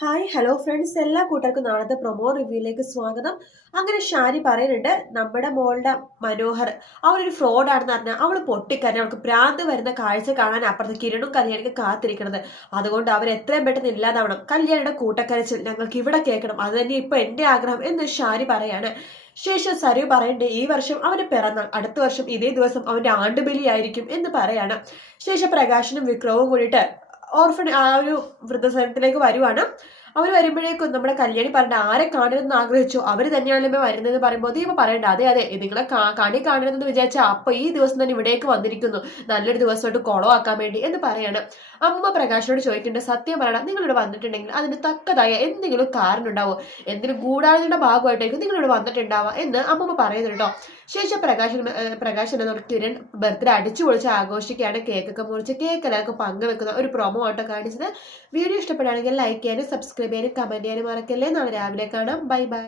Hi hello friends, എല്ലാ കൂട്ടർക്കും നാളത്തെ പ്രൊമോ റിവ്യൂയിലേക്ക് സ്വാഗതം. അങ്ങനെ ഷാരി പറയുന്നുണ്ട്, നമ്മുടെ മോളുടെ മനോഹർ അവളൊരു ഫ്രോഡാണെന്ന് പറഞ്ഞാൽ അവൾ പൊട്ടിക്കരഞ്ഞ അവൾക്ക് ഭ്രാന്ത് വരുന്ന കാഴ്ച കാണാൻ അപ്പുറത്ത് കിരണും കല്യാണിക്ക് കാത്തിരിക്കണത്. അതുകൊണ്ട് അവർ എത്രയും പെട്ടെന്ന് ഇല്ലാതാവണം. കല്യാണിയുടെ കൂട്ടക്കരച്ചിൽ ഞങ്ങൾക്ക് ഇവിടെ കേൾക്കണം, അത് തന്നെ ഇപ്പൊ എന്റെ ആഗ്രഹം എന്ന് ഷാരി പറയാണ്. ശേഷം സരു പറയണ്ടേ, ഈ വർഷം അവന് പിറന്നാൾ, അടുത്ത വർഷം ഇതേ ദിവസം അവന്റെ ആണ്ടുബലിയായിരിക്കും എന്ന് പറയാണ്. ശേഷം പ്രകാശനും വിക്രവും കൂടിയിട്ട് ഓർഫൺ ആ ഒരു വൃദ്ധസദനത്തിലേക്ക് വരുവാണ്. അവർ വരുമ്പോഴേക്കും നമ്മുടെ കല്യാണി പറഞ്ഞ ആരെ കാണരുതെന്ന് ആഗ്രഹിച്ചു അവർ തന്നെയാണല്ലോ വരുന്നത് പറയുമ്പോൾ ദീപ പറയണ്ട, അതെ അതെ നിങ്ങളെ കണി കാണരുതെന്ന് വിചാരിച്ചാൽ അപ്പൊ ഈ ദിവസം തന്നെ ഇവിടേക്ക് വന്നിരിക്കുന്നു, നല്ലൊരു ദിവസമായിട്ട് കുളമാക്കാൻ വേണ്ടി എന്ന് പറയാണ്. അമ്മ പ്രകാശനോട് ചോദിക്കേണ്ട, സത്യം പറയണം, നിങ്ങളിവിടെ വന്നിട്ടുണ്ടെങ്കിൽ അതിന് തക്കതായ എന്തെങ്കിലും കാരണം ഉണ്ടാവോ, എന്തെങ്കിലും ഗൂഢാലോചനയുടെ ഭാഗമായിട്ടായിരിക്കും നിങ്ങളിവിടെ വന്നിട്ടുണ്ടാവുക എന്ന് അമ്മമ്മ പറയുന്നുണ്ടോ. ശേഷം പ്രകാശൻ കിരൺ ബർത്ത്ഡേ അടിച്ചു പൊളിച്ച് ആഘോഷിക്കുകയാണ്. കേക്കൊക്കെ മുറിച്ച് കേക്ക് എല്ലാവർക്കും പങ്കുവെക്കുന്ന ഒരു പ്രൊമോ ആട്ടോ കാണിച്ചത്. വീഡിയോ ഇഷ്ടപ്പെടുകയാണെങ്കിൽ ലൈക്ക് ചെയ്യാനും സബ്സ്ക്രൈബ് ചെയ്യാനും കമന്റ് ചെയ്യാനും മറക്കല്ലേ. നാളെ രാവിലെ കാണാം. Bye bye.